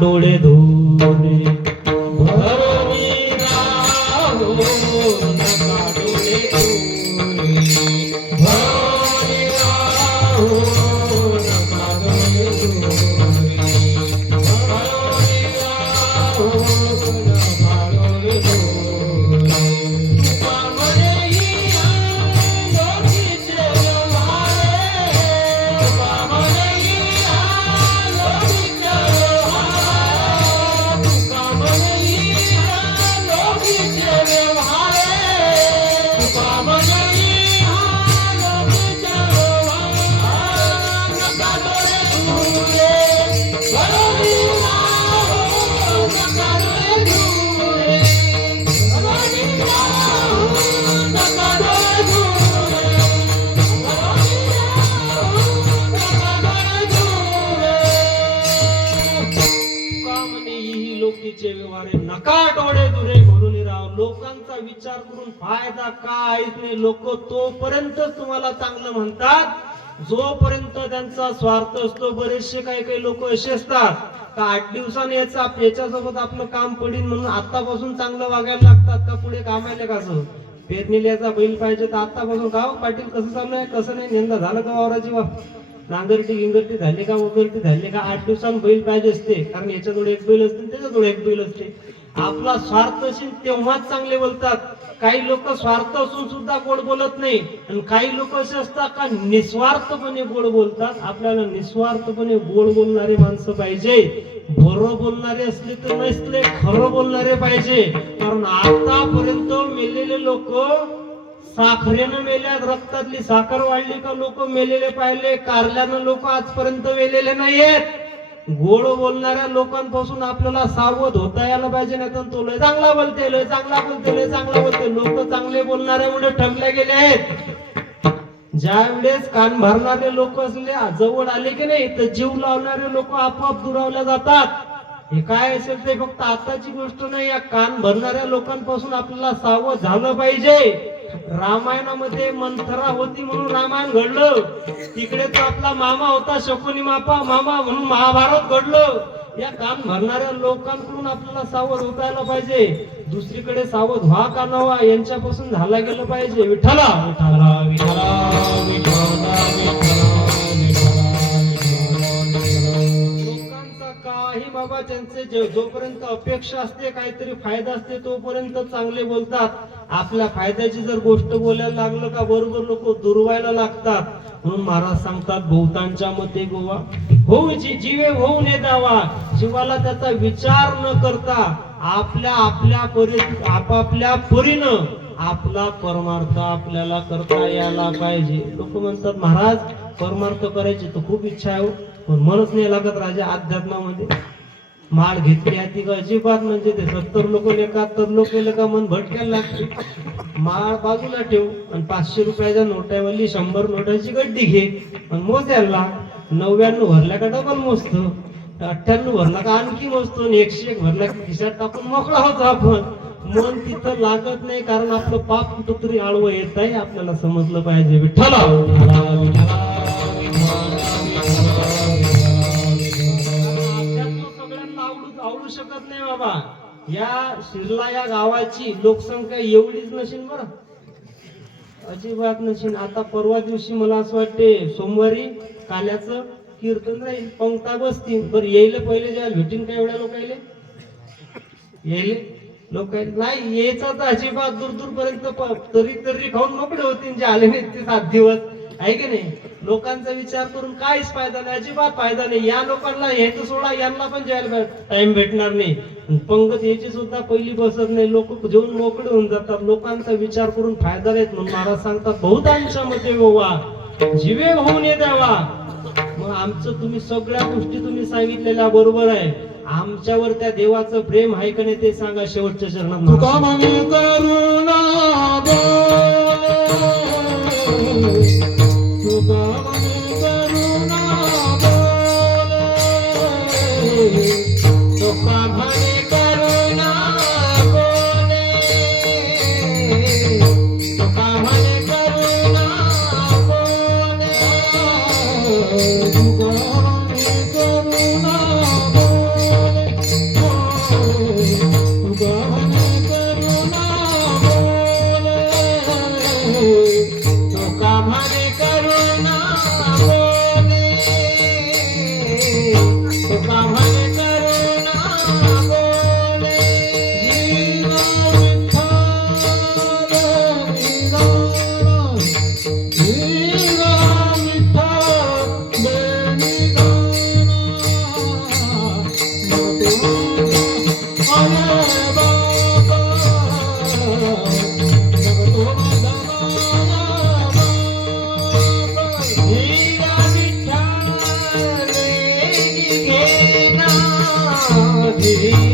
डोळे धुरे भरणी राहो नका डोळे धुरे भरणी राहो नका डोळे धुरे भरणी राहो नका डोळे धुरे तुका म्हणे हिया लोकीचे व्यवहारे तुका म्हणे हिया लोकीचे व्यवहारे तुका म्हणे हिया लोकीचे व्यवहारे तुका म्हणे हिया लोकीचे व्यवहारे नका डोळे धुरे भरणी राहो नका डोळे धुरे भरणी राहो नका डोळे धुरे भरणी राहो नका डोळे धुरे तुका म्हणे ही लोकीचे व्यवहारे नका डोळे धुरे भरून राव लोकांचा विचार करून फायदा काहीच नाही लोक तोपर्यंत तुम्हाला चांगलं म्हणतात जोपर्यंत त्यांचा स्वार्थ असतो बरेचसे काही लोक असे असतात का 8 दिवसांनी याच्यासोबत आपलं काम पडीन म्हणून आतापासून चांगलं वागायला लागतात का पुढे कामायला कसं पेरणीला याचा बैल पाहिजे तर आतापासून का पाटील कसं चालू आहे कसं नाही नेंदा झालं का वावराची नांगरटी गिंगरटी झाली का वगैरे झाली का 8 दिवसांनी बैल पाहिजे असते कारण याच्याजवळ एक बैल असते त्याच्याजवळ एक बैल असते आपला स्वार्थ असेल तेव्हाच चांगले बोलतात काही लोक स्वार्थ असून सुद्धा गोड बोलत नाही आणि काही लोक असे असतात का निस्वार्थपणे गोड बोलतात आपल्याला निस्वार्थपणे गोड बोलणारे माणसं पाहिजे बरोबर बोलणारे असले तर नसले खरं बोलणारे पाहिजे कारण आतापर्यंत मेलेले लोक साखरेनं मेल्यात रक्तातली साखर वाढली का लोक मेलेले पाहिले कारल्यानं लोक आजपर्यंत मेलेले नाहीयेत गोड बोलणाऱ्या लोकांपासून आपल्याला सावध होता यायला पाहिजे नाही तर तो लय चांगला बोलते लय चांगला बोलते लय चांगला बोलते लोक चांगले बोलणाऱ्यामुळे ठरले गेले आहेत ज्या वेळेस कान भरणारे लोक असले जवळ आले की नाही तर जीव लावणारे लोक आपोआप दुरावल्या जातात हे काय असेल ते फक्त आताची गोष्ट नाही या कान भरणाऱ्या लोकांपासून आपल्याला सावध झालं पाहिजे रामायणामध्ये मंथरा होती म्हणून रामायण घडलं तिकडे तो आपला मामा होता शकुनी मामा म्हणून महाभारत घडलं या कान भरणाऱ्या लोकांकडून आपल्याला सावध होतायला पाहिजे दुसरीकडे सावध व्हा का नवा यांच्यापासून झाला गेलं पाहिजे विठ्ठला विठ्ठला विठ्ठला लोकांचा काही बाबा त्यांचे जोपर्यंत अपेक्षा असते काहीतरी फायदा असते तोपर्यंत चांगले बोलतात आपल्या फायद्याची जर गोष्ट बोलायला लागलं का बरोबर लोक दुर्वायला लागतात म्हणून महाराज सांगतात बहुतांच्या मते गोवा होऊ जीवे होऊ ने द्यावा जीवाला त्याचा विचार न करता आपापल्या परीनं आपला परमार्थ आपल्याला करता यायला पाहिजे लोक म्हणतात महाराज परमार्थ करायची तर खूप इच्छा आहे पण मनच नाही लागत राजा अध्यात्मामध्ये माळ घेतली ती अजिबात म्हणजे ते 70 लोक 71 लोक केलं का मन भटकायला लागते माळ बाजूला ठेव आणि 500 रुपयाच्या नोटावरली 100 नोटाची गड्डी घे आणि मोजायला 99 भरला का डबल मोजतो 98 भरला का आणखी मोजतो 101 भरला की खिशात टाकून मोकळा होतो आपण मन तिथं लागत नाही कारण आपलं पाप कुठंतरी आळवं येत आहे आपल्याला समजलं पाहिजे विठ्ठला आवडू शकत नाही बाबा या शिरला या गावाची लोकसंख्या एवढीच नशीन बरं अजिबात नशीन आता परवा दिवशी मला असं वाटते सोमवारी काल्याचं कीर्तन राहील पंक्ता बसतील बरं येईल पहिले जेव्हा भेटीन का एवढ्या लोक येईल लोक नाही यायचा तर अजिबात दूर पर्यंत तरी खाऊन मोकळे होतील जे आले नाहीत ते 7 दिवस आहे की नाही लोकांचा विचार करून काहीच फायदा नाही अजिबात फायदा नाही या लोकांना हे तर सोडा यांना पण जायला टाइम भेटणार नाही पंगत याची सुद्धा पहिली बसत नाही लोक जेवून मोकळे होऊन जातात लोकांचा विचार करून फायदा नाहीत म्हणून महाराज सांगतात बहुतांच्या मते गोवा जीवे होऊन ये द्यावा मग आमचं तुम्ही सगळ्या गोष्टी तुम्ही सांगितलेल्या बरोबर आहे आमच्यावर त्या देवाचं प्रेम आहे का नाही ते सांगा शेवटच्या चरणात माझे